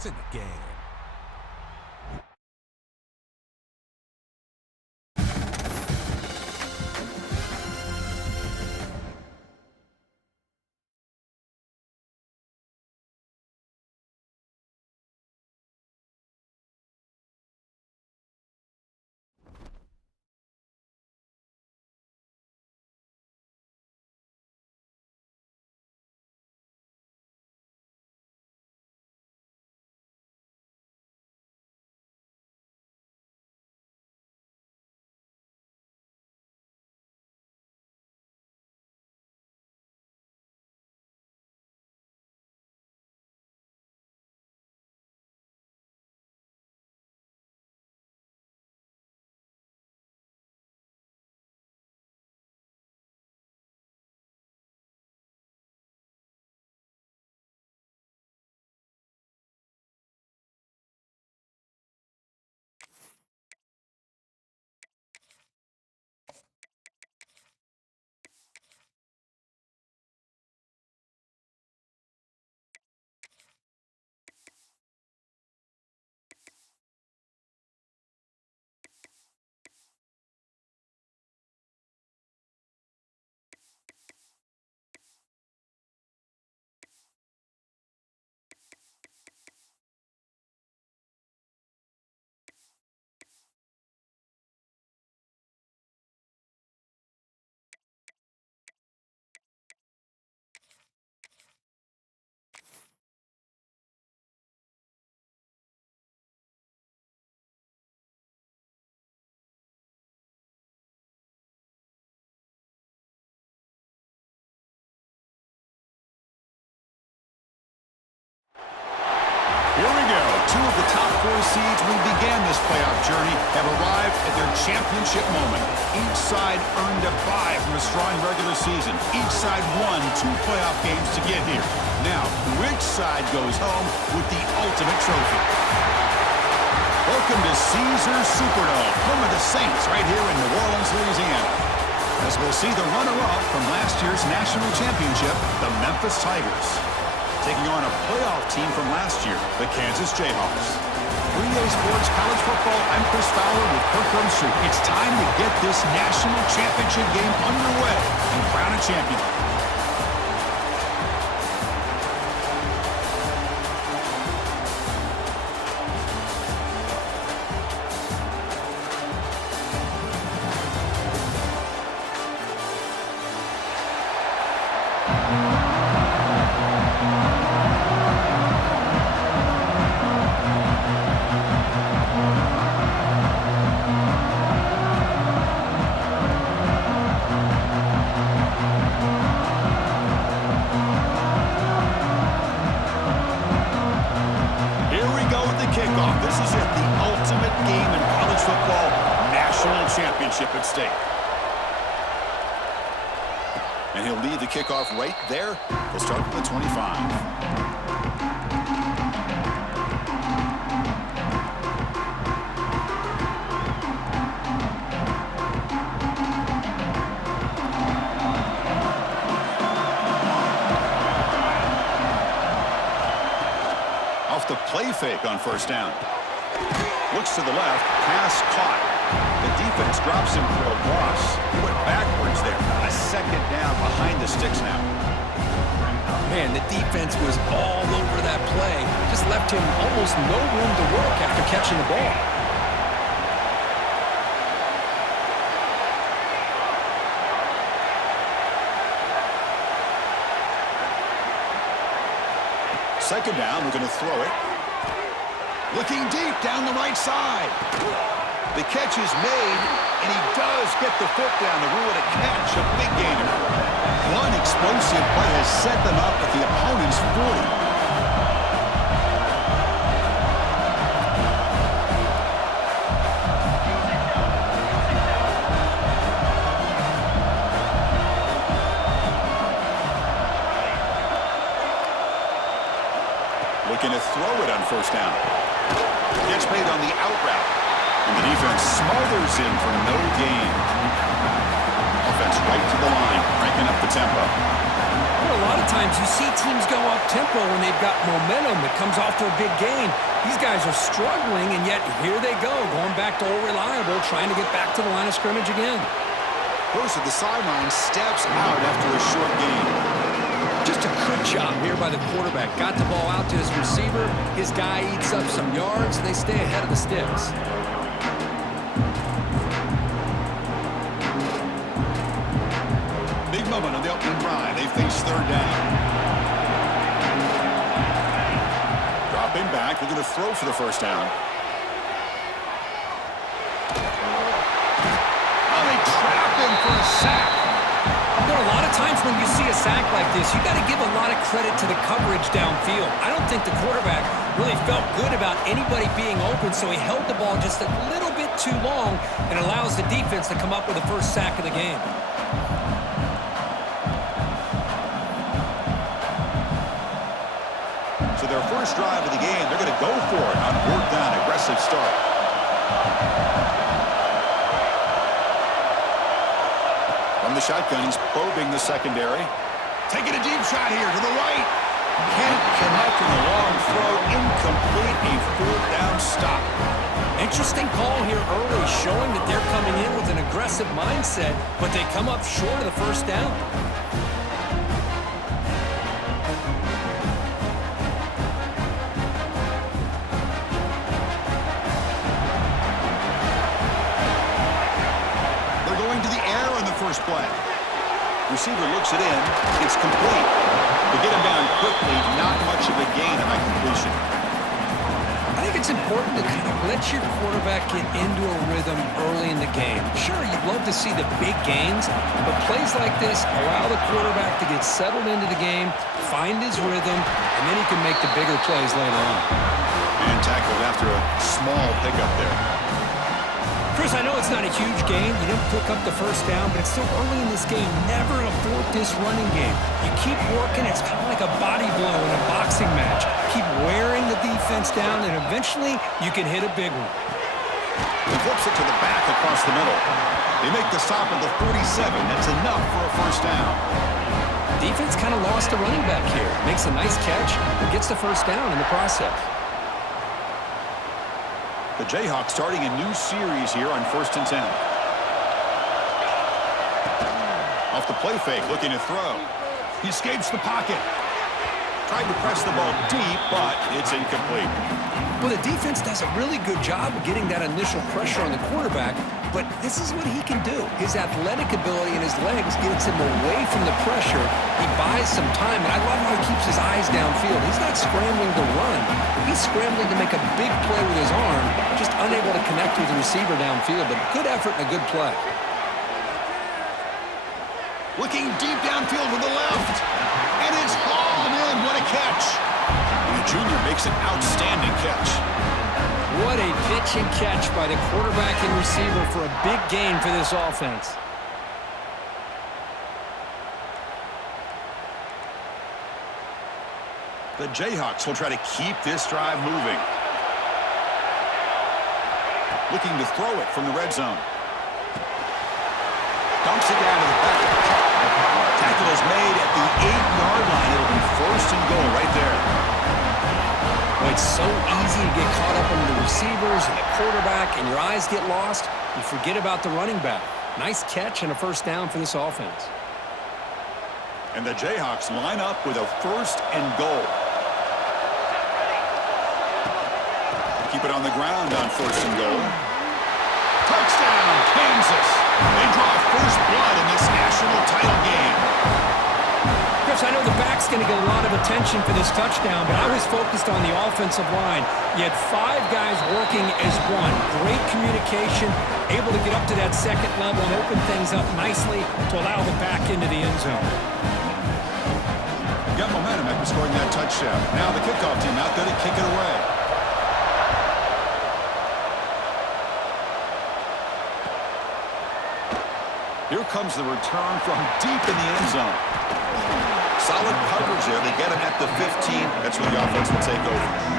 to the game. Here we go. Two of the top four seeds who began this playoff journey have arrived at their championship moment. Each side earned a bye from a strong regular season. Each side won 2 playoff games to get here. Now, which side goes home with the ultimate trophy? Welcome to Caesars Superdome, home of the Saints, right here in New Orleans, Louisiana. As we'll see the runner-up from last year's national championship, the Memphis Tigers, taking on a playoff team from last year, the Kansas Jayhawks. 3A Sports College Football, I'm Chris Fowler with Kirk Hermstreet. It's time to get this national championship game underway and crown a champion. At stake. And he'll lead the kickoff right there. He'll start with the 25. Off the play fake on first down. Looks to the left, pass caught. The defense drops him for a loss. He went backwards there. A second down behind the sticks now. Man, the defense was all over that play. Just left him almost no room to work after catching the ball. Second down, we're going to throw it. Looking deep down the right side. The catch is made, and he does get the foot down to rule it a catch, a big gainer. One explosive play has set them up at the opponent's 40. Looking to throw it on first down. Catch made on the out route. And the defense smothers him for no gain. Offense right to the line, cranking up the tempo. Well, a lot of times you see teams go up-tempo when they've got momentum that comes off to a big gain. These guys are struggling, and yet here they go, going back to old reliable, trying to get back to the line of scrimmage again. Goes to the sideline, steps out after a short gain. Just a good job here by the quarterback. Got the ball out to his receiver. His guy eats up some yards, and they stay ahead of the sticks. Big moment on the opening drive. They face third down. Dropping back. They're going to throw for the first down. Oh, they trap him for a sack. There are a lot of times when you see a sack like this, you got to give a lot of credit to the coverage downfield. I don't think the quarterback really felt good about anybody being open, so he held the ball just a little bit too long and allows the defense to come up with the first sack of the game. So their first drive of the game, they're going to go for it on fourth down. Aggressive start. From the shotgun, he's probing the secondary. Taking a deep shot here to the right. Can't connect in the long throw. Incomplete. A fourth down stop. Interesting call here early, showing that they're coming in with an aggressive mindset, but they come up short of the first down. First play. Receiver looks it in. It's complete. To get him down quickly, not much of a gain on that completion. I think it's important to kind of let your quarterback get into a rhythm early in the game. Sure, you'd love to see the big gains, but plays like this allow the quarterback to get settled into the game, find his rhythm, and then he can make the bigger plays later on. And tackled after a small pickup there. Chris, I know it's not a huge gain. You didn't pick up the first down, but it's still early in this game. Never abort this running game. You keep working. It's kind of like a body blow in a boxing match. Keep wearing the defense down, and eventually you can hit a big one. He flips it to the back across the middle. They make the stop at the 47. That's enough for a first down. Defense kind of lost a running back here. Makes a nice catch, but gets the first down in the process. The Jayhawks starting a new series here on 1st and 10. Off the play fake, looking to throw. He escapes the pocket. Tried to press the ball deep, but it's incomplete. Well, the defense does a really good job of getting that initial pressure on the quarterback, but this is what he can do. His athletic ability and his legs gets him away from the pressure. He buys some time, and I love how he keeps his eyes downfield. He's not scrambling to run. He's scrambling to make a big play with his arm, just unable to connect with the receiver downfield, but good effort and a good play. Looking deep downfield to the left, and it's hauled in. What a catch. And the junior makes an outstanding catch. What a pitch and catch by the quarterback and receiver for a big gain for this offense. The Jayhawks will try to keep this drive moving. Looking to throw it from the red zone. Dumps it down to the back. Tackle is made at the 8-yard line. It'll be 1st and goal right there. Well, it's so easy to get caught up in the receivers and the quarterback, and your eyes get lost. You forget about the running back. Nice catch and a first down for this offense. And the Jayhawks line up with a 1st and goal. Keep it on the ground on 1st and goal. Touchdown, Kansas. They draw first blood in this national title game. Chris, I know the back's going to get a lot of attention for this touchdown, but I was focused on the offensive line. You had 5 guys working as one. Great communication, able to get up to that second level and open things up nicely to allow the back into the end zone. Got momentum after scoring that touchdown. Now the kickoff team out there to kick it away. Here comes the return from deep in the end zone. Solid coverage there. They get him at the 15. That's when the offense will take over.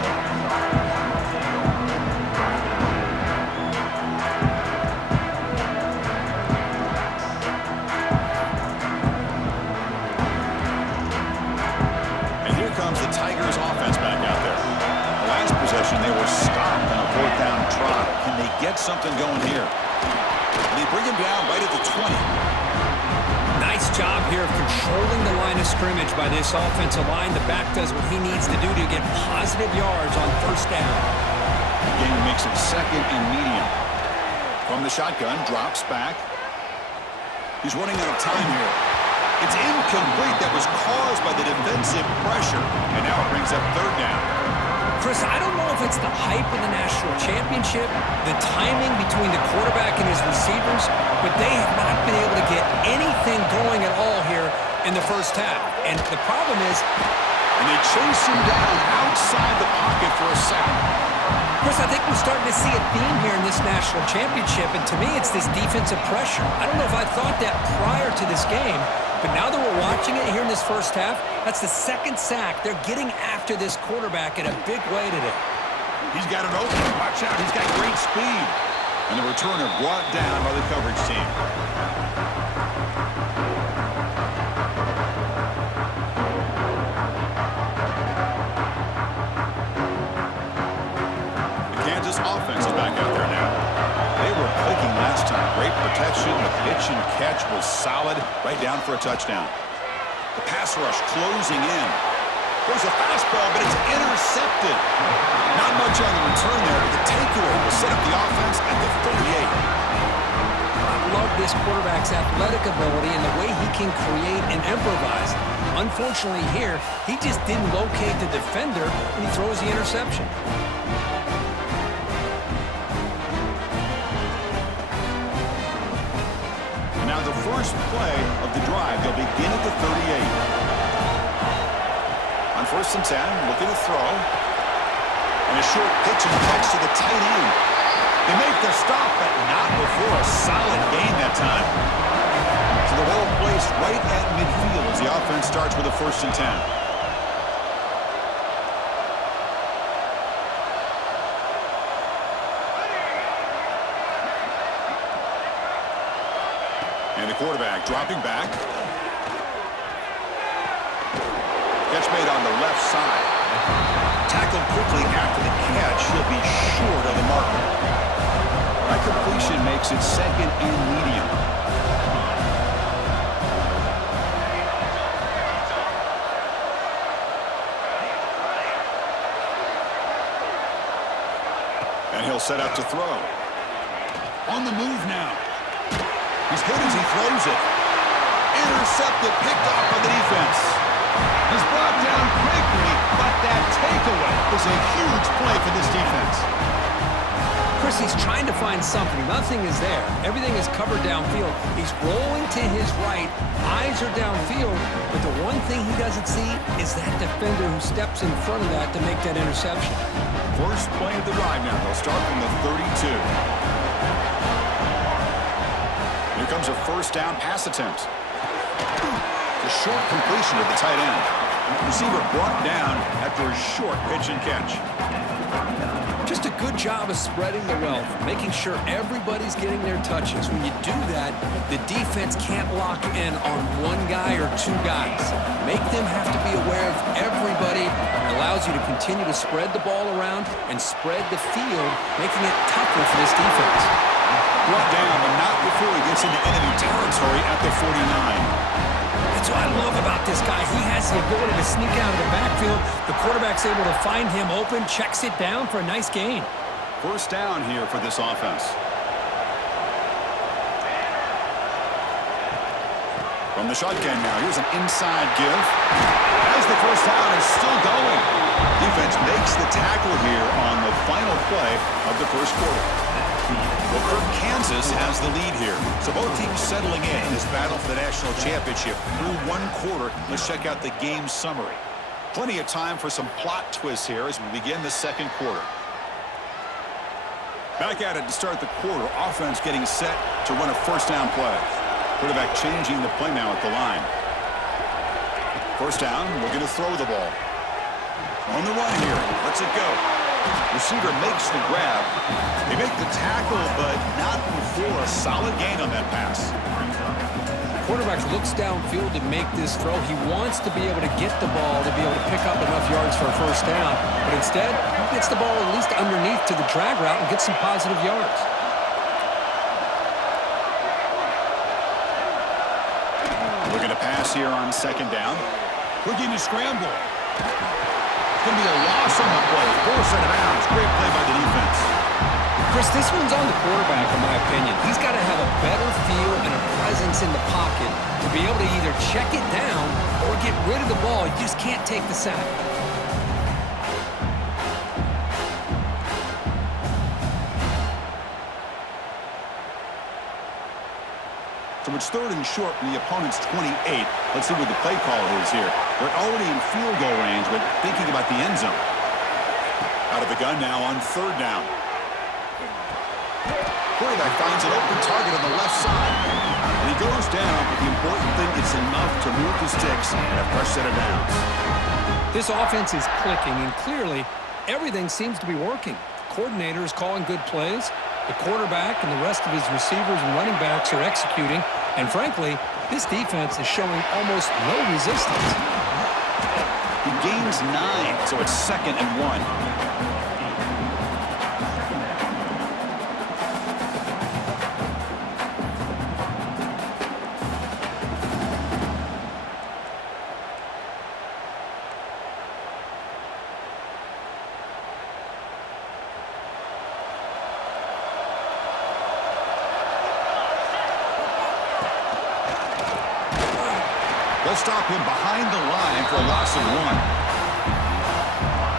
something going here. And they bring him down right at the 20. Nice job here of controlling the line of scrimmage by this offensive line. The back does what he needs to do to get positive yards on first down. The game makes it second and medium. From the shotgun, drops back. He's running out of time here. It's incomplete. That was caused by the defensive pressure. And now it brings up third down. Chris, I don't know if it's the hype of the national championship, the timing between the quarterback and his receivers, but they have not been able to get anything going at all here in the first half. And the problem is... And they chase him down outside the pocket for a sack. Chris, I think we're starting to see a theme here in this national championship, and to me it's this defensive pressure. I don't know if I thought that prior to this game, but now that we're watching it here in this first half, that's the second sack. They're getting after this quarterback in a big way today. He's got an opening. Watch out. He's got great speed. And the returner brought down by the coverage team. The Kansas offense is back out there now. They were clicking last time. Great protection. The pitch and catch was solid. Right down for a touchdown. The pass rush closing in. There's a fastball, but it's intercepted. Not much on the return there, but the takeaway will set up the offense at the 38. I love this quarterback's athletic ability and the way he can create and improvise. Unfortunately here, he just didn't locate the defender, and he throws the interception. And now the first play of the drive, they'll begin at the 38. On 1st and 10, looking to throw. And a short pitch and catch to the tight end. They make the stop, but not before a solid gain that time. So the ball placed right at midfield as the offense starts with a 1st and 10. And the quarterback dropping back. Catch made on the left side. Tackled quickly after the catch. He'll be short of the marker. That completion makes it second and medium. And he'll set out to throw. On the move now. He's hit as he throws it. Intercepted, picked off by the defense. He's brought down quickly, but that takeaway is a huge play for this defense. Chris, he's trying to find something. Nothing is there. Everything is covered downfield. He's rolling to his right. Eyes are downfield, but the one thing he doesn't see is that defender who steps in front of that to make that interception. First play of the drive now. They'll start from the 32. Here comes a 1st down pass attempt. The short completion to the tight end. Receiver brought down after a short pitch and catch. Just a good job of spreading the wealth, making sure everybody's getting their touches. When you do that, the defense can't lock in on one guy or two guys. Make them have to be aware of everybody. It allows you to continue to spread the ball around and spread the field, making it tougher for this defense. Brought down, but not before he gets into enemy territory at the 49. That's what I love about this guy. He has the ability to sneak out of the backfield. The quarterback's able to find him open, checks it down for a nice gain. 1st down here for this offense. From the shotgun now, here's an inside give. As the 1st down is still going. Defense makes the tackle here on the final play of the 1st quarter. Well, Kirk, Kansas has the lead here. So both teams settling in this battle for the national championship through 1 quarter. Let's check out the game summary. Plenty of time for some plot twists here as we begin the 2nd quarter. Back at it to start the quarter. Offense getting set to run a 1st down play. Quarterback changing the play now at the line. 1st down, we're going to throw the ball. On the run here. Let's it go. Receiver makes the grab. They make the tackle, but not before a solid gain on that pass. Quarterback looks downfield to make this throw. He wants to be able to get the ball to be able to pick up enough yards for a 1st down. But instead, he gets the ball at least underneath to the drag route and gets some positive yards. Looking to pass here on second down. Looking to scramble. It's going to be a loss on the play. Forced out of bounds. Great play by the defense. Chris, this one's on the quarterback, in my opinion. He's got to have a better feel and a presence in the pocket to be able to either check it down or get rid of the ball. He just can't take the sack. So it's third and short from the opponent's 28. Let's see what the play call is here. They're already in field goal range, but thinking about the end zone. Out of the gun now on third down. Quarterback finds an open target on the left side. And he goes down, but the important thing is enough to move the sticks and a fresh set of downs. This offense is clicking, and clearly everything seems to be working. The coordinator is calling good plays. The quarterback and the rest of his receivers and running backs are executing. And frankly, this defense is showing almost no resistance. He gains 9, so it's 2nd and 1. They'll stop him behind the line for a loss of 1.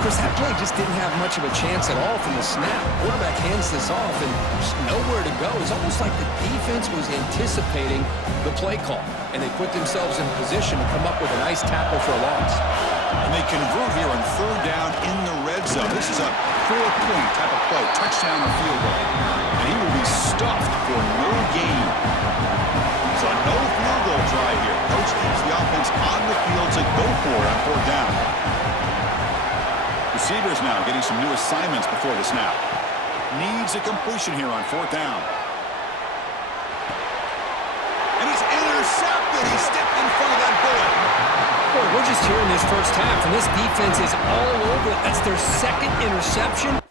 Chris, that play just didn't have much of a chance at all from the snap. Quarterback hands this off and just nowhere to go. It's almost like the defense was anticipating the play call, and they put themselves in position to come up with a nice tackle for a loss. And they convert here on third down in the red zone. This is a 4-point type of play, touchdown or field goal. And he will be stuffed for no gain. So no field goal try here. Coach keeps the offense on the field to go for it on fourth down. Receivers now getting some new assignments before the snap. Needs a completion here on fourth down. And he's intercepted. He stepped in front of that bullet. Boy, we're just here in this first half, and this defense is all over it. That's their 2nd interception.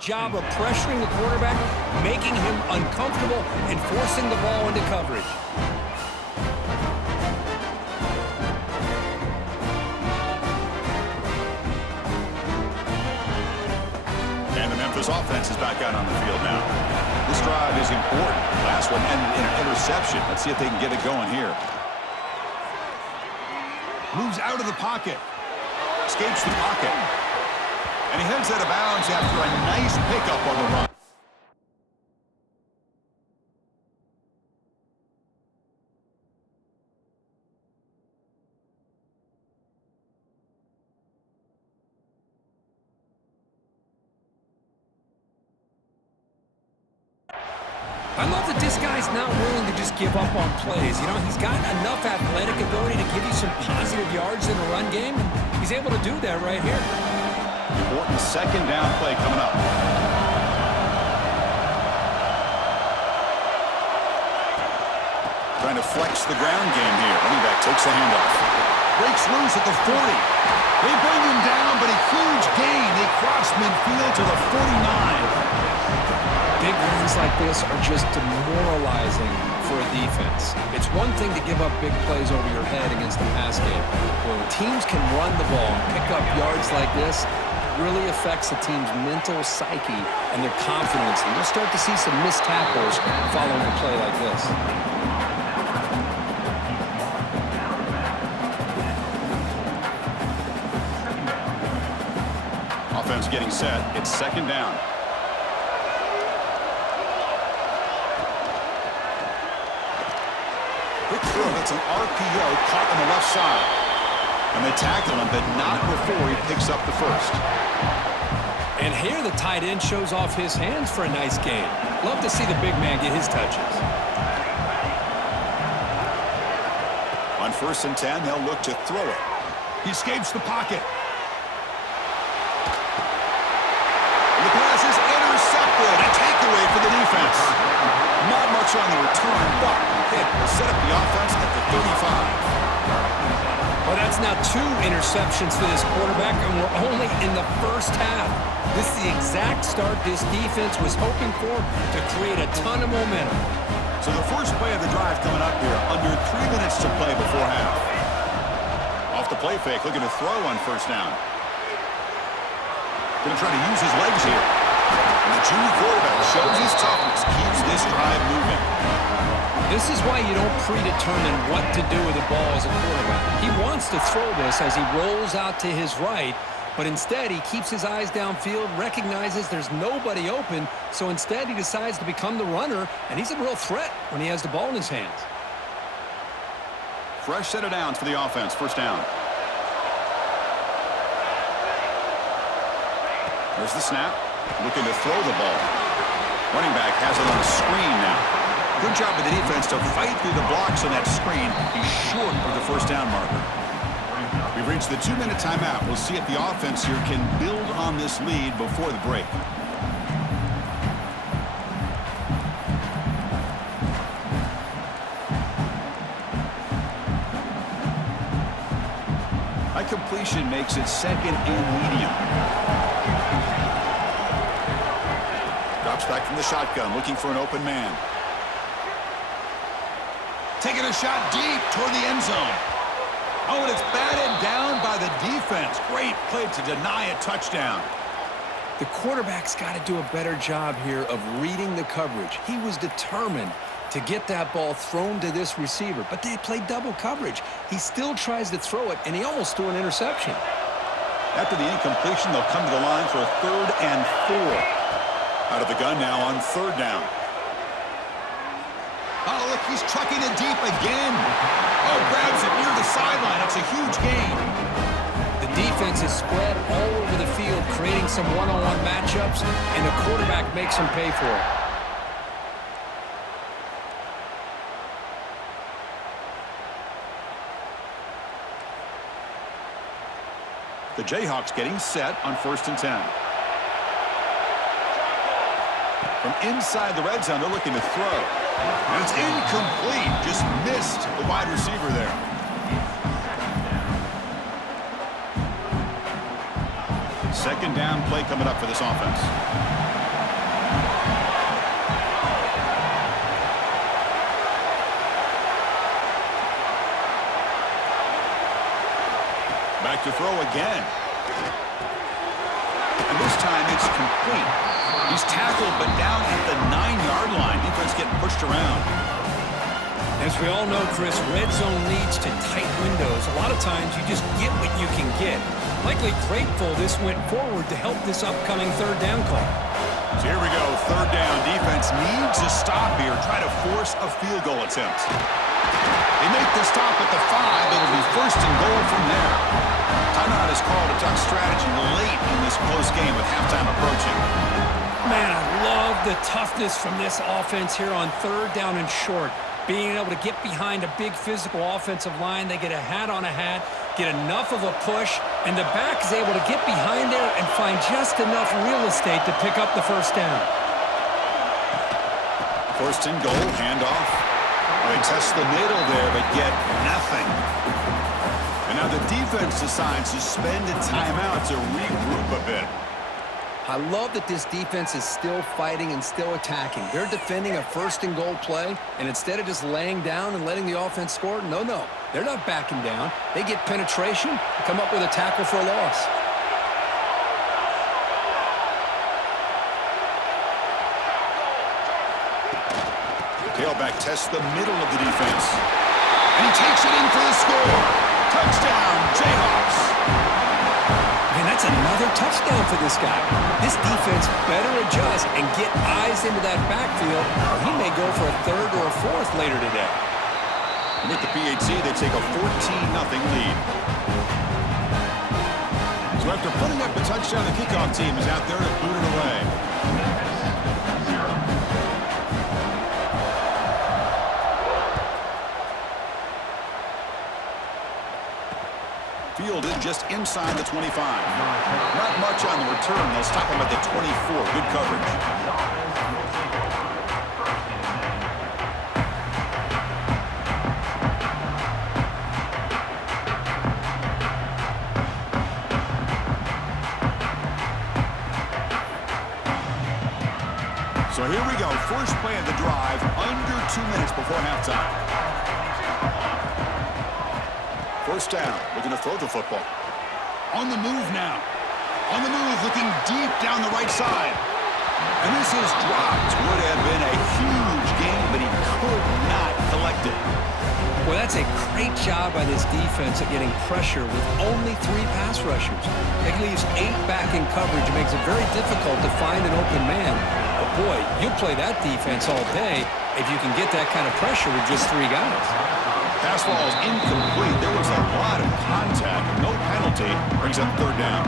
job of pressuring the quarterback, making him uncomfortable, and forcing the ball into coverage. And the Memphis offense is back out on the field now. This drive is important. Last one ended in an interception. Let's see if they can get it going here. Moves out of the pocket. Escapes the pocket. And he heads out of bounds after a nice pickup on the run. I love that this guy's not willing to just give up on plays. You know, he's got enough athletic ability to give you some positive yards in the run game, and he's able to do that right here. Important second down play coming up. Trying to flex the ground game here. Running back takes the handoff. Breaks loose at the 40. They bring him down, but a huge gain. They cross midfield to the 49. Big runs like this are just demoralizing for a defense. It's one thing to give up big plays over your head against the pass game. When teams can run the ball and pick up yards like this, it really affects the team's mental psyche and their confidence. And you'll start to see some missed tackles following a play like this. Offense getting set. It's second down. Quick throw. That's an RPO caught on the left side. And they tackle him, but not before he picks up the first. And here the tight end shows off his hands for a nice gain. Love to see the big man get his touches. On 1st and 10, they'll look to throw it. He escapes the pocket. And the pass is intercepted. A takeaway for the defense. Not much on the return, but it will set up the offense at the 35. Well, that's now 2 interceptions for this quarterback, and we're only in the first half. This is the exact start this defense was hoping for to create a ton of momentum. So the first play of the drive coming up here, under 3 minutes to play before half. Off the play fake, looking to throw on 1st down. Going to try to use his legs here. And the junior quarterback shows his toughness, keeps this drive moving. This is why you don't predetermine what to do with the ball as a quarterback. He wants to throw this as he rolls out to his right, but instead he keeps his eyes downfield, recognizes there's nobody open, so instead he decides to become the runner, and he's a real threat when he has the ball in his hands. Fresh set of downs for the offense, 1st down. There's the snap. Looking to throw the ball. Running back has it on the screen now. Good job with the defense to fight through the blocks on that screen. He's short of the 1st down marker. We've reached the 2-minute timeout. We'll see if the offense here can build on this lead before the break. High completion makes it 2nd and medium. Drops back from the shotgun, looking for an open man. Taking a shot deep toward the end zone. Oh, and it's batted down by the defense. Great play to deny a touchdown. The quarterback's got to do a better job here of reading the coverage. He was determined to get that ball thrown to this receiver, but they played double coverage. He still tries to throw it, and he almost threw an interception. After the incompletion, they'll come to the line for a 3rd and 4. Out of the gun now on 3rd down. Oh, look, he's trucking it deep again. Oh, grabs it near the sideline. It's a huge gain. The defense is spread all over the field, creating some one-on-one matchups, and the quarterback makes him pay for it. The Jayhawks getting set on 1st and 10. From inside the red zone, they're looking to throw. And it's incomplete. Just missed the wide receiver there. Second down play coming up for this offense. Back to throw again. And this time it's complete. He's tackled but down at the 9-yard line. Defense getting pushed around. As we all know, Chris, red zone leads to tight windows. A lot of times you just get what you can get. Likely grateful this went forward to help this upcoming third down call. So here we go, third down. Defense needs a stop here. Try to force a field goal attempt. They make the stop at the 5. It'll be first and goal from there. Timeout is called to talk strategy late in this close game with halftime approaching. Man, I love the toughness from this offense here on third down and short. Being able to get behind a big physical offensive line. They get a hat on a hat, get enough of a push, and the back is able to get behind there and find just enough real estate to pick up the first down. First and goal, handoff. They test the middle there, but get nothing. And now the defense decides to spend a timeout to regroup a bit. I love that this defense is still fighting and still attacking. They're defending a first and goal play, and instead of just laying down and letting the offense score, no. They're not backing down. They get penetration and come up with a tackle for a loss. Tailback tests the middle of the defense. And he takes it in for the score. Touchdown, Jayhawks. Man, that's another touchdown for this guy. This defense better adjust and get eyes into that backfield, or he may go for a third or a fourth later today. With the PAT, they take a 14-0 lead. So after putting up a touchdown, the kickoff team is out there to boot it away. Fielded just inside the 25. Not much on the return. They'll stop him at the 24. Good coverage. So here we go. First play of the drive, under 2 minutes before halftime. First down. We're going to throw the football. On the move now. On the move, looking deep down the right side. And this is dropped. Would have been a huge gain, but he could not collect it. Well, that's a great job by this defense at getting pressure with only 3 pass rushers. It leaves 8 back in coverage. It makes it very difficult to find an open man. But boy, you'll play that defense all day if you can get that kind of pressure with just 3 guys. Pass ball is incomplete. There was a lot of contact. No penalty. Brings up third down.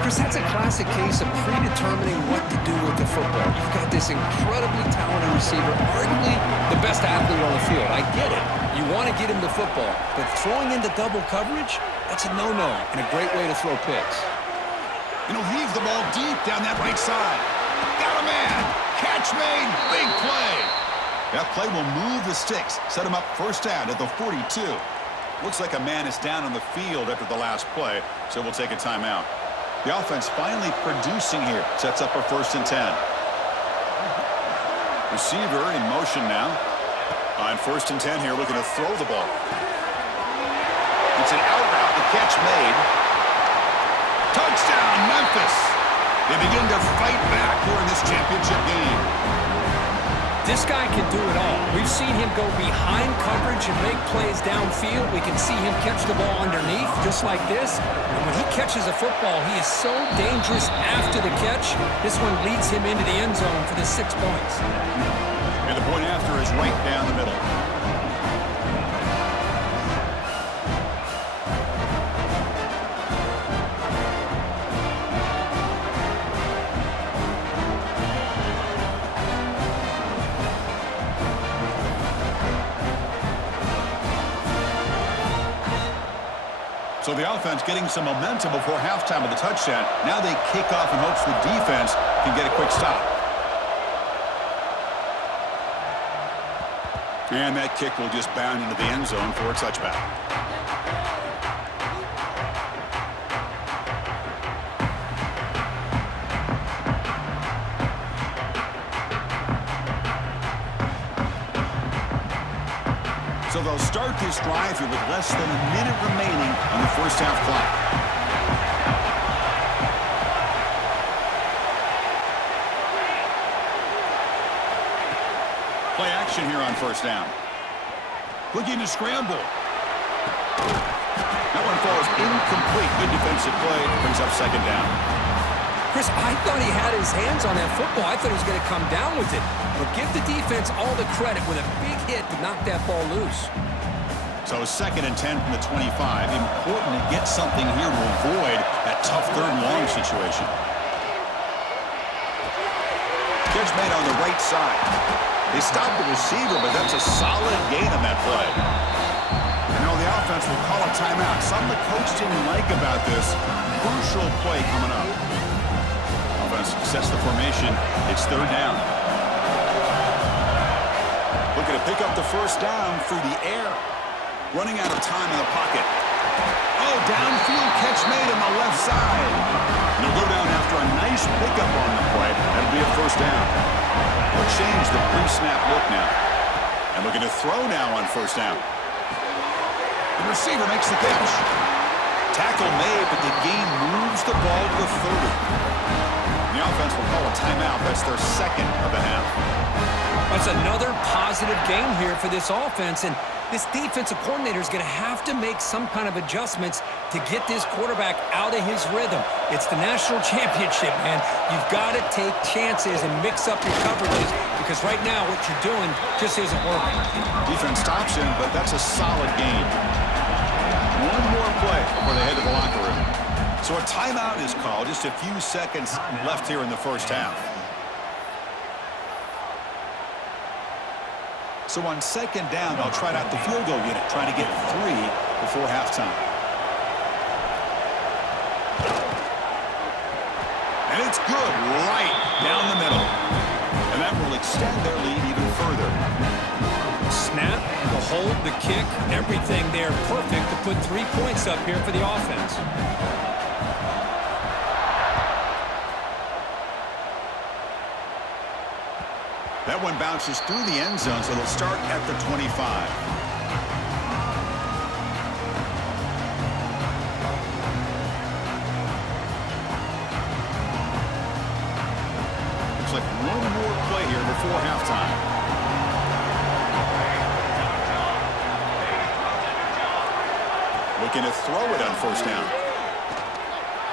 Chris, that's a classic case of predetermining what to do with the football. You've got this incredibly talented receiver, arguably the best athlete on the field. I get it. You want to get him the football. But throwing into double coverage, that's a no-no and a great way to throw picks. And he'll heave the ball deep down that right side. Got a man. Catch made. Big play. That play will move the sticks, set him up first down at the 42. Looks like a man is down on the field after the last play, so we'll take a timeout. The offense finally producing here, sets up a first and 10. Receiver in motion now. On first and 10 here, looking to throw the ball. It's an out route, the catch made. Touchdown, Memphis. They begin to fight back here in this championship game. This guy can do it all. We've seen him go behind coverage and make plays downfield. We can see him catch the ball underneath, just like this. And when he catches a football, he is so dangerous after the catch. This one leads him into the end zone for the 6 points. And the point after is right down the middle. So the offense getting some momentum before halftime with the touchdown. Now they kick off in hopes the defense can get a quick stop. And that kick will just bound into the end zone for a touchback. So they'll start this drive here with less than a minute remaining on the first half clock. Play action here on first down. Looking to scramble. That one falls incomplete. Good defensive play. Brings up second down. Chris, I thought he had his hands on that football. I thought he was going to come down with it. But give the defense all the credit with a big hit to knock that ball loose. So 2nd and 10 from the 25. Important to get something here to avoid that tough third and long situation. Catch made on the right side. They stopped the receiver, but that's a solid gain on that play. You know, the offense will call a timeout. Something the coach didn't like about this. Crucial play coming up. Offense sets the formation. It's third down. Looking to pick up the first down through the air. Running out of time in the pocket. Oh, downfield catch made on the left side. And he'll go down after a nice pickup on the play. That'll be a first down. We'll change the pre-snap look now. And looking to throw now on first down. The receiver makes the catch. Tackle made, but the game moves the ball to the 30. The offense will call a timeout. That's their second of the half. That's another positive game here for this offense, and this defensive coordinator is going to have to make some kind of adjustments to get this quarterback out of his rhythm. It's the national championship, man. You've got to take chances and mix up your coverages because right now what you're doing just isn't working. Defense stops him, but that's a solid game. One more play before they head to the locker room. So a timeout is called. Just a few seconds left here in the first half. So on second down, they'll try out the field goal unit, trying to get 3 before halftime. And it's good right down the middle. And that will extend their lead even further. Snap, the hold, the kick, everything there perfect to put 3 points up here for the offense. That one bounces through the end zone, so they'll start at the 25. Looks like one more play here before halftime. Looking to throw it on first down.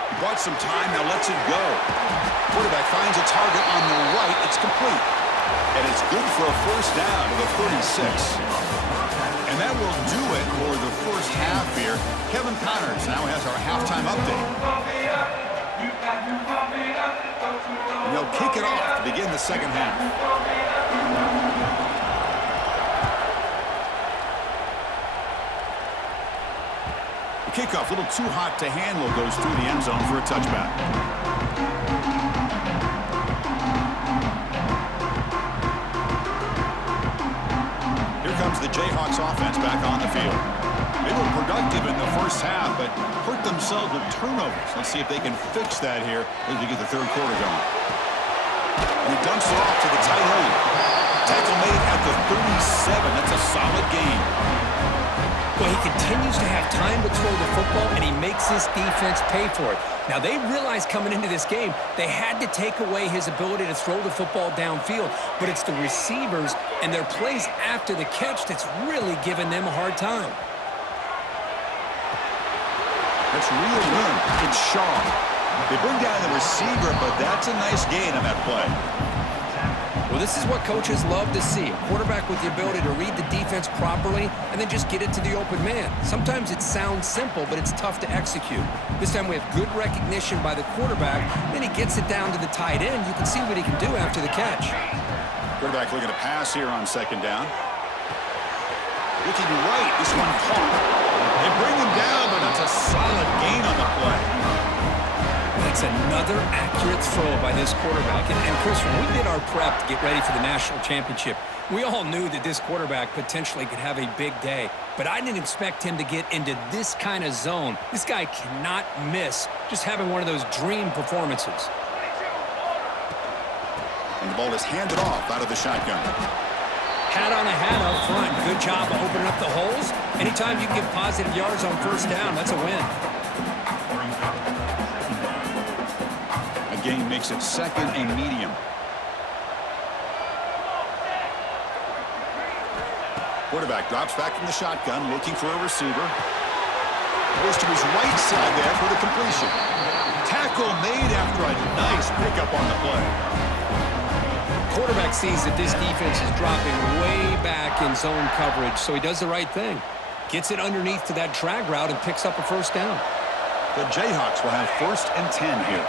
He bought some time, now lets it go. Quarterback finds a target on the right. It's complete. And it's good for a first down to the 36. And that will do it for the first half here. Kevin Connors now has our halftime update. And they'll kick it off to begin the second half. The kickoff, a little too hot to handle, goes through the end zone for a touchback. Comes the Jayhawks offense back on the field. They were productive in the first half, but hurt themselves with turnovers. Let's see if they can fix that here as we get the third quarter going. And he dumps it off to the tight end. Tackle made at the 37. That's a solid gain. Well, he continues to have time to throw the football, and he makes this defense pay for it. Now, they realized coming into this game they had to take away his ability to throw the football downfield, but it's the receivers and their plays after the catch that's really giving them a hard time. That's real room. It's Shaw. They bring down the receiver, but that's a nice gain on that play. Well, this is what coaches love to see. A quarterback with the ability to read the defense properly and then just get it to the open man. Sometimes it sounds simple, but it's tough to execute. This time we have good recognition by the quarterback. Then he gets it down to the tight end. You can see what he can do after the catch. Quarterback looking to pass here on second down. Looking right. This one caught. They bring him down, but it's a solid gain on the play. That's another accurate throw by this quarterback. And Chris, when we did our prep to get ready for the national championship, we all knew that this quarterback potentially could have a big day. But I didn't expect him to get into this kind of zone. This guy cannot miss just having one of those dream performances. And the ball is handed off out of the shotgun. Hat on a hat up front. Good job of opening up the holes. Anytime you can get positive yards on first down, that's a win. A gain makes it 2nd and medium. Quarterback drops back from the shotgun, looking for a receiver. Goes to his right side there for the completion. Tackle made after a nice pickup on the play. Quarterback sees that this defense is dropping way back in zone coverage, so he does the right thing. Gets it underneath to that drag route and picks up a first down. The Jayhawks will have 1st and 10 here.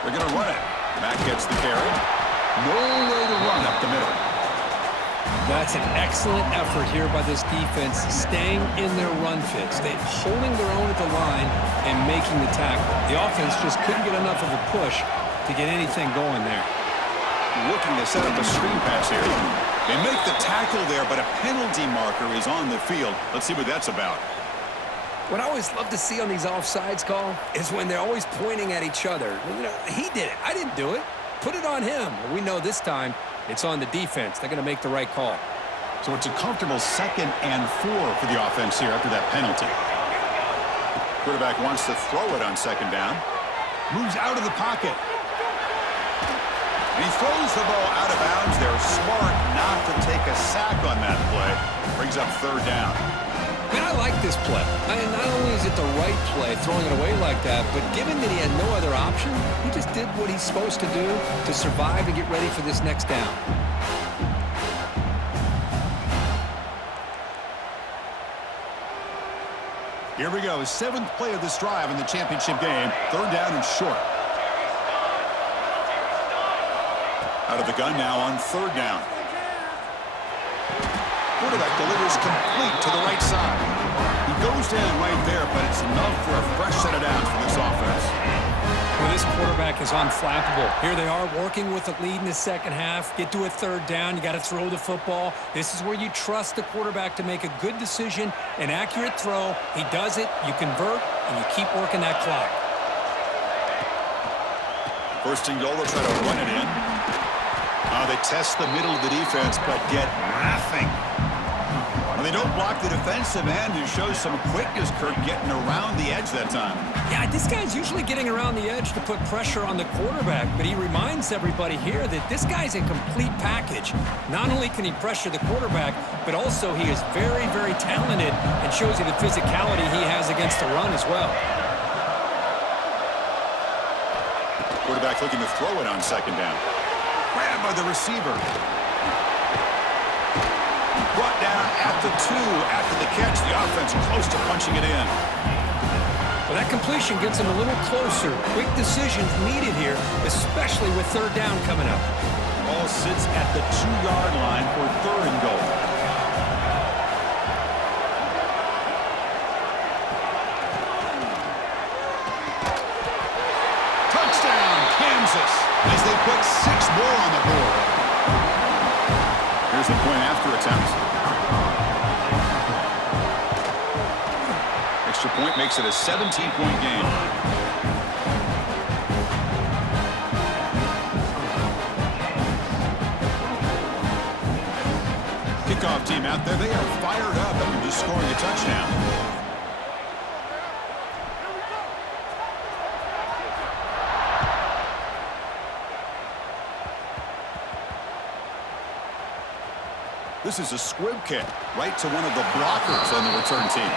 They're going to run it. Mack gets the carry. No way to run up the middle. That's an excellent effort here by this defense, staying in their run fits. They're holding their own at the line and making the tackle. The offense just couldn't get enough of a push to get anything going there. Looking to set up a screen pass here. They make the tackle there, but a penalty marker is on the field. Let's see what that's about. What I always love to see on these offsides call is when they're always pointing at each other. You know, he did it. I didn't do it. Put it on him. We know this time it's on the defense. They're going to make the right call. So it's a comfortable 2nd and 4 for the offense here after that penalty. Quarterback wants to throw it on 2nd down. Moves out of the pocket. And he throws the ball out of bounds. They're smart not to take a sack on that play. Brings up 3rd down. Man, I like this play. Not only is it the right play, throwing it away like that, but given that he had no other option, he just did what he's supposed to do to survive and get ready for this next down. Here we go. 7th play of this drive in the championship game. 3rd down and short. Out of the gun now on 3rd down. Quarterback delivers complete to the right side. He goes down right there, but it's enough for a fresh set of downs for this offense. Well, this quarterback is unflappable. Here they are working with a lead in the second half. Get to a 3rd down. You got to throw the football. This is where you trust the quarterback to make a good decision, an accurate throw. He does it. You convert, and you keep working that clock. 1st and goal. They'll try to run it in. They test the middle of the defense, but get nothing. They don't block the defensive end, who shows some quickness, Kirk, getting around the edge that time. Yeah, this guy's usually getting around the edge to put pressure on the quarterback, but he reminds everybody here that this guy's a complete package. Not only can he pressure the quarterback, but also he is very, very talented and shows you the physicality he has against the run as well. Quarterback looking to throw it on 2nd down. Grabbed by the receiver. Brought down at the 2 after the catch. The offense close to punching it in. Well, that completion gets him a little closer. Quick decisions needed here, especially with 3rd down coming up. Ball sits at the 2-yard line for 3rd and goal. Touchdown, Kansas, as they put 6 more on the board. Here's the point after attempt. Extra point makes it a 17-point game. Kickoff team out there, they are fired up after just scoring a touchdown. This is a squib kick right to one of the blockers on the return team.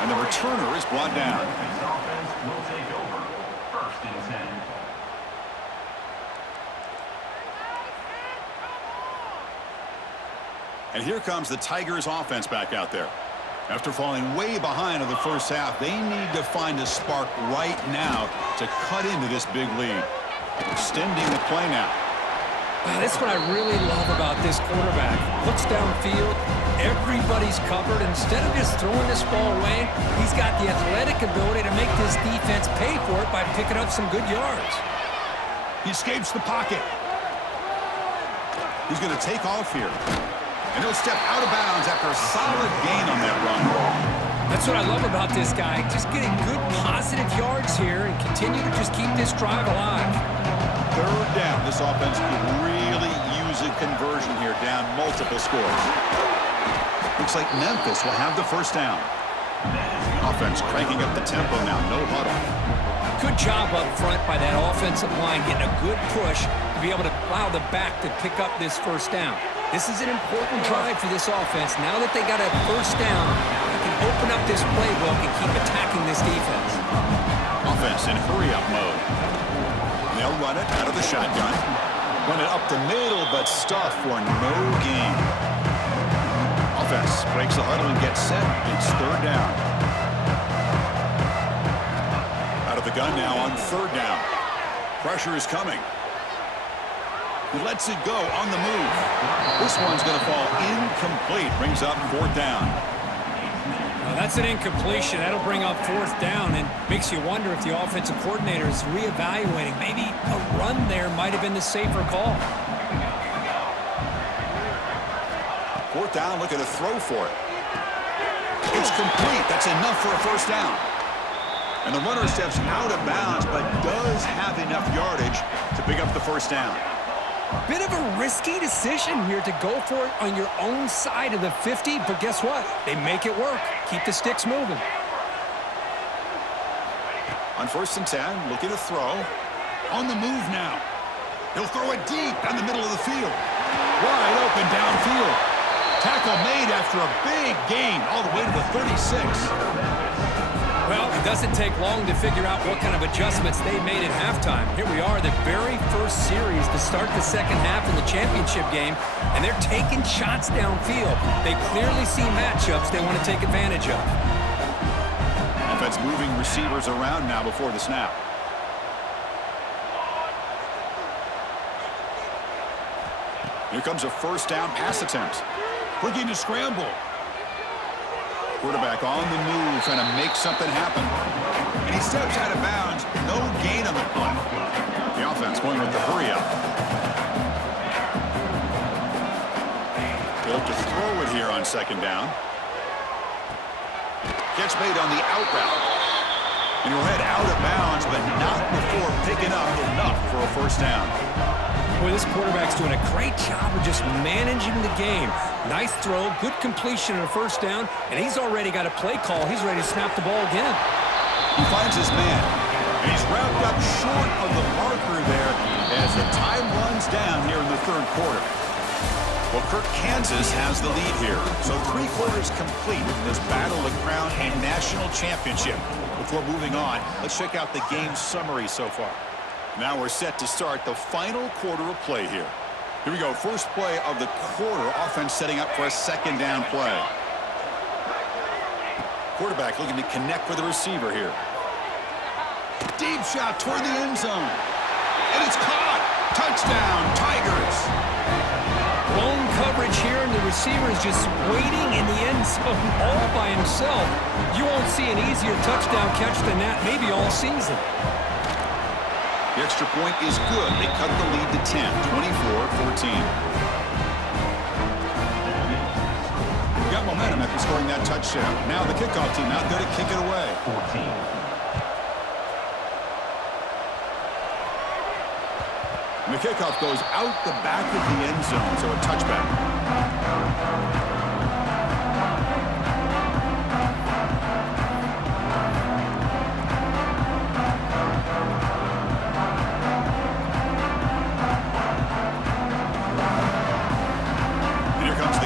And the returner is brought down. Will take over 1st and 10. And here comes the Tigers offense back out there. After falling way behind in the first half, they need to find a spark right now to cut into this big lead. Extending the play now. That's what I really love about this quarterback. Looks downfield, everybody's covered. Instead of just throwing this ball away, he's got the athletic ability to make this defense pay for it by picking up some good yards. He escapes the pocket. He's going to take off here. And he'll step out of bounds after a solid gain on that run. That's what I love about this guy. Just getting good positive yards here and continue to just keep this drive alive. 3rd down. This offense could really use a conversion here, down multiple scores. Looks like Memphis will have the first down. Offense cranking up the tempo now, no huddle. Good job up front by that offensive line, getting a good push to be able to allow the back to pick up this first down. This is an important drive for this offense. Now that they got a first down, they can open up this playbook and keep attacking this defense. Offense in hurry-up mode. They'll run it out of the shotgun. Run it up the middle, but stuff for no gain. Offense breaks the huddle and gets set. It's third down. Out of the gun now on third down. Pressure is coming. He lets it go on the move. This one's going to fall incomplete. Brings up fourth down. That's an incompletion. That'll bring up fourth down and makes you wonder if the offensive coordinator is reevaluating. Maybe a run there might have been the safer call. Fourth down, look at a throw for it. It's complete. That's enough for a first down. And the runner steps out of bounds, but does have enough yardage to pick up the first down. Bit of a risky decision here to go for it on your own side of the 50, but guess what? They make it work. Keep the sticks moving. On first and 10, looking to throw. On the move now. He'll throw it deep down the middle of the field. Wide open downfield. Tackle made after a big gain all the way to the 36. Well, it doesn't take long to figure out what kind of adjustments they made at halftime. Here we are, the very first series to start the second half in the championship game, and they're taking shots downfield. They clearly see matchups they want to take advantage of. Offense moving receivers around now before the snap. Here comes a first down pass attempt. Looking to scramble. Quarterback on the move, trying to make something happen. And he steps out of bounds. No gain on the play. The offense going with the hurry up. They'll have to throw it here on second down. Catch made on the out route. And he'll head out of bounds, but not before picking up enough for a first down. Boy, this quarterback's doing a great job of just managing the game. Nice throw, good completion on a first down, and he's already got a play call. He's ready to snap the ball again. He finds his man, and he's wrapped up short of the marker there as the time runs down here in the third quarter. Well, Kirk, Kansas has the lead here, so 3 quarters complete in this battle to crown a national championship. Before moving on, let's check out the game summary so far. Now we're set to start the final quarter of play here. Here we go, first play of the quarter. Offense setting up for a second down play. Quarterback looking to connect with the receiver here. Deep shot toward the end zone. And it's caught. Touchdown, Tigers. Blown coverage here, and the receiver is just waiting in the end zone all by himself. You won't see an easier touchdown catch than that maybe all season. The extra point is good. They cut the lead to 10, 24-14. Got momentum after scoring that touchdown. Now the kickoff team out there to kick it away. 14. And the kickoff goes out the back of the end zone, so a touchback.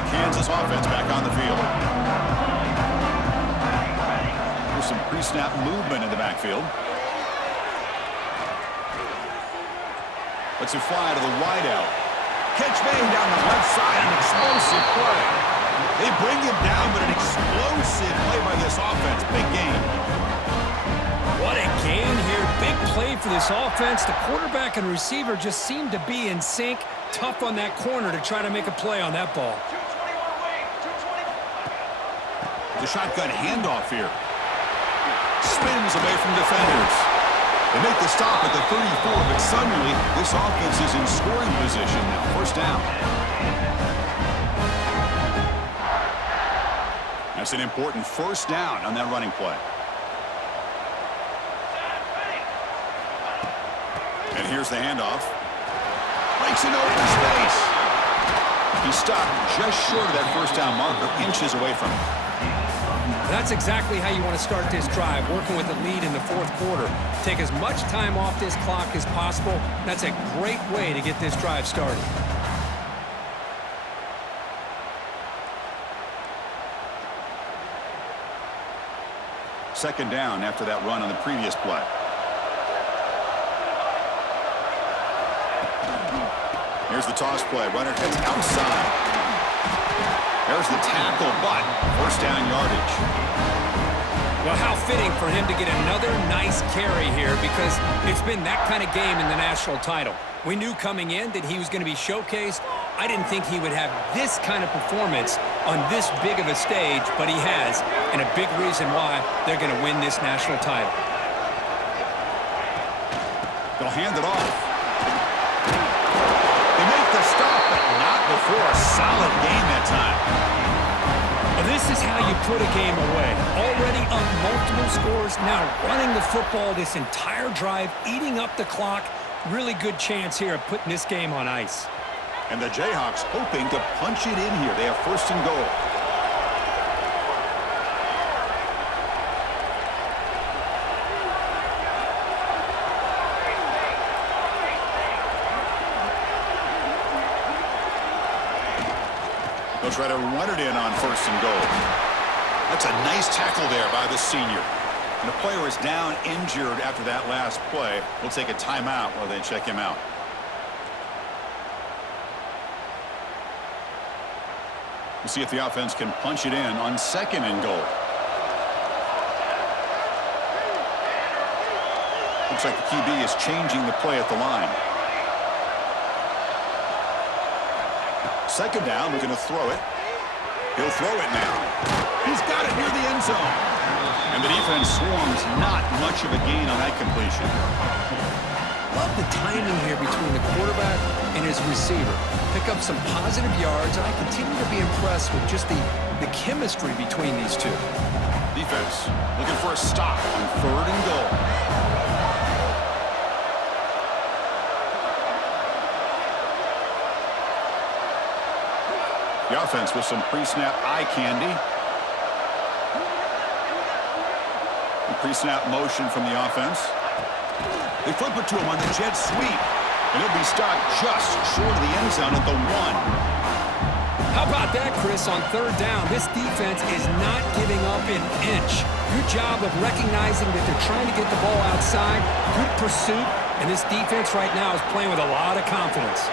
Kansas offense back on the field. There's some pre-snap movement in the backfield. Let's it fly to the wideout. Catch made down the left side, an explosive play. They bring him down, but an explosive play by this offense. Big gain. What a gain here. Big play for this offense. The quarterback and receiver just seem to be in sync. Tough on that corner to try to make a play on that ball. The shotgun handoff here. Spins away from defenders. They make the stop at the 34, but suddenly this offense is in scoring position now. First down. That's an important first down on that running play. And here's the handoff. Breaks it open space. He stopped just short of that first down marker, inches away from it. That's exactly how you want to start this drive, working with the lead in the fourth quarter. Take as much time off this clock as possible. That's a great way to get this drive started. Second down after that run on the previous play. Here's the toss play. Runner heads outside. There's the tackle, but first down yardage. Well, how fitting for him to get another nice carry here, because it's been that kind of game in the national title. We knew coming in that he was going to be showcased. I didn't think he would have this kind of performance on this big of a stage, but he has, and a big reason why they're going to win this national title. They'll hand it off. They make the stop, but not before a solid game that time. This is how you put a game away. Already on multiple scores, now running the football this entire drive, eating up the clock. Really good chance here of putting this game on ice. And the Jayhawks hoping to punch it in here. They have first and goal. They'll try to run it in on first and goal. That's a nice tackle there by the senior. And the player is down injured after that last play. We'll take a timeout while they check him out. We'll see if the offense can punch it in on second and goal. Looks like the QB is changing the play at the line. Second down, we're going to throw it. He'll throw it now. He's got it near the end zone. And the defense swarms, not much of a gain on that completion. Love the timing here between the quarterback and his receiver. Pick up some positive yards, and I continue to be impressed with just the chemistry between these two. Defense looking for a stop on third and goal. The offense with some pre-snap eye candy. The pre-snap motion from the offense. They flip it to him on the jet sweep. And he'll be stopped just short of the end zone at the 1. How about that, Chris, on third down? This defense is not giving up an inch. Good job of recognizing that they're trying to get the ball outside. Good pursuit. And this defense right now is playing with a lot of confidence.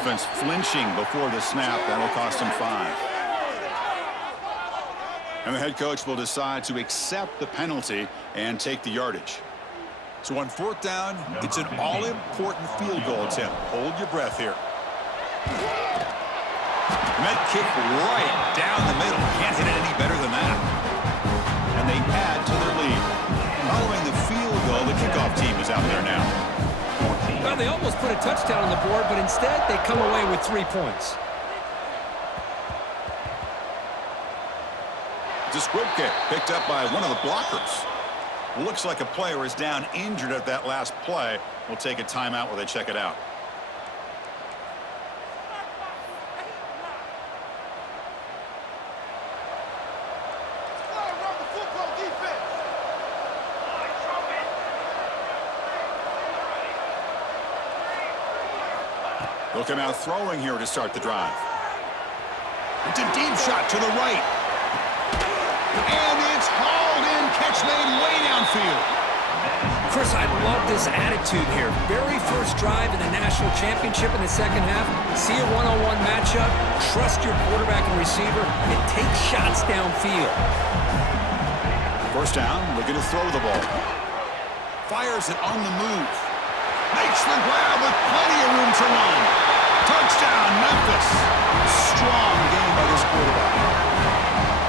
Offense flinching before the snap. That'll cost him 5. And the head coach will decide to accept the penalty and take the yardage. So on fourth down, it's an all-important field goal attempt. Hold your breath here. And that kick right down the middle. Can't hit it any better than that. And they add to their lead. Following the field goal, the kickoff team is out there now. Well, they almost put a touchdown on the board, but instead they come away with 3 points. It's a squib kick picked up by one of the blockers. Looks like a player is down injured at that last play. We'll take a timeout while they check it out. They'll come out throwing here to start the drive. It's a deep shot to the right. And it's hauled in. Catch made way downfield. Chris, I love this attitude here. Very first drive in the national championship in the second half. See a one-on-one matchup. Trust your quarterback and receiver and take shots downfield. First down, looking to throw the ball. Fires it on the move. Makes the grab with plenty of room to run. Touchdown, Memphis. Strong game by this quarterback.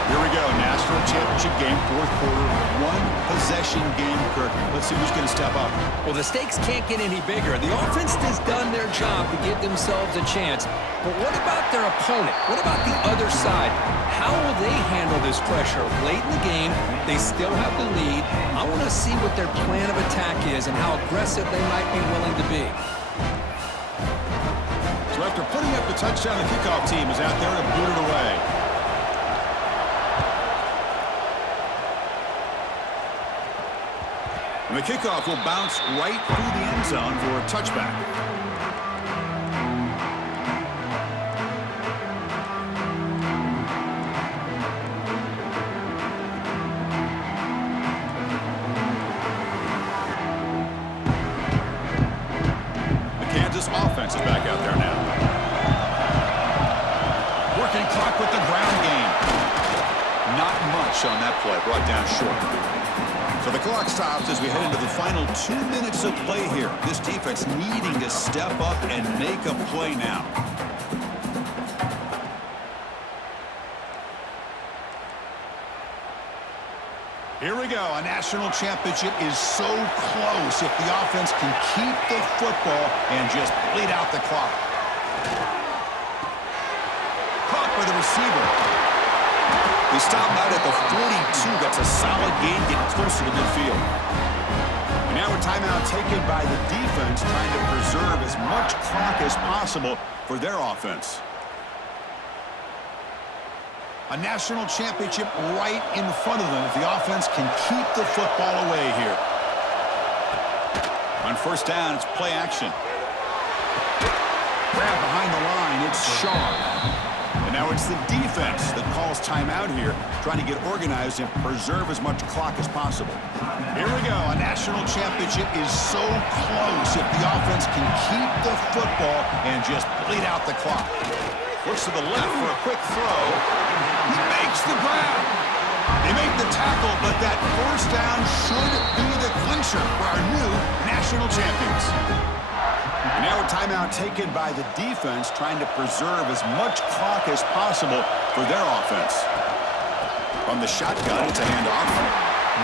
Here we go, national championship game, fourth quarter, one-possession game, Kirk. Let's see who's going to step up. Well, the stakes can't get any bigger. The offense has done their job to give themselves a chance. But what about their opponent? What about the other side? How will they handle this pressure? Late in the game, they still have the lead. I want to see what their plan of attack is and how aggressive they might be willing to be. So after putting up the touchdown, the kickoff team is out there to boot it away. And the kickoff will bounce right through the end zone for a touchback. The Kansas offense is back out there now. Working clock with the ground game. Not much on that play, brought down short. So the clock stops as we head into the final 2 minutes of play here. This defense needing to step up and make a play now. Here we go. A national championship is so close if the offense can keep the football and just bleed out the clock. Caught by the receiver. They stop out at the 42. That's a solid gain, getting closer to midfield. And now a timeout taken by the defense, trying to preserve as much clock as possible for their offense. A national championship right in front of them if the offense can keep the football away here. On first down, it's play action. Grab behind the line, it's Shaw. And now it's the defense that calls timeout here, trying to get organized and preserve as much clock as possible. Here we go. A national championship is so close if the offense can keep the football and just bleed out the clock. Looks to the left for a quick throw. He makes the grab. They make the tackle, but that first down should be the clincher for our new national champions. And now a timeout taken by the defense, trying to preserve as much clock as possible for their offense. From the shotgun, it's a handoff.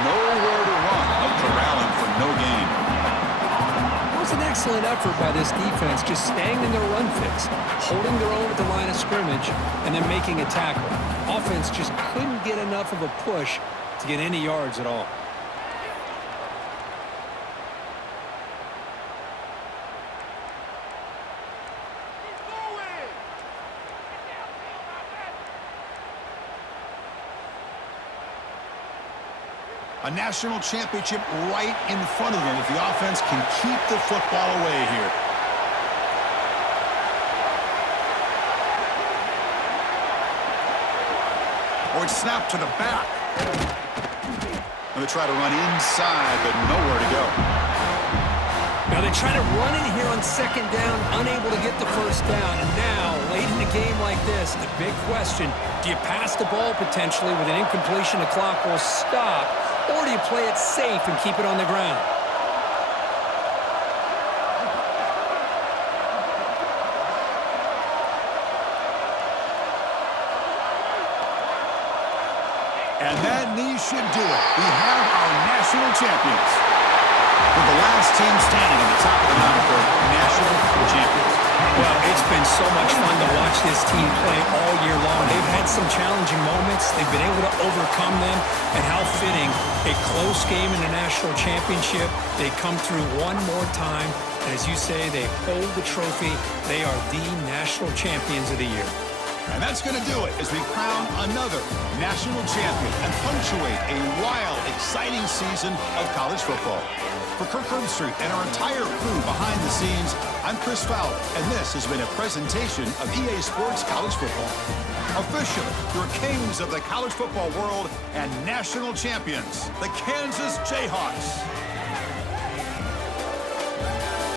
Nowhere to run. No corralling for no gain. It was an excellent effort by this defense, just staying in their run fix, holding their own at the line of scrimmage, and then making a tackle. Offense just couldn't get enough of a push to get any yards at all. A national championship right in front of them if the offense can keep the football away here. Or it's snapped to the back. And they try to run inside, but nowhere to go. Now they try to run in here on second down, unable to get the first down. And now, late in a game like this, the big question, do you pass the ball potentially with an incompletion? The clock will stop. Or do you play it safe and keep it on the ground? And that knee should do it. We have our national champions. With the last team standing at the top of the mountain, national champions. Well, it's been so much fun to watch this team play all year long. They've had some challenging moments. They've been able to overcome them. And how fitting, a close game in the national championship. They come through one more time. And as you say, they hold the trophy. They are the national champions of the year. And that's going to do it as we crown another national champion and punctuate a wild, exciting season of college football. For Kirk Herbstreit and our entire crew behind the scenes, I'm Chris Fowler, and this has been a presentation of EA Sports College Football. Officially, your kings of the college football world and national champions, the Kansas Jayhawks.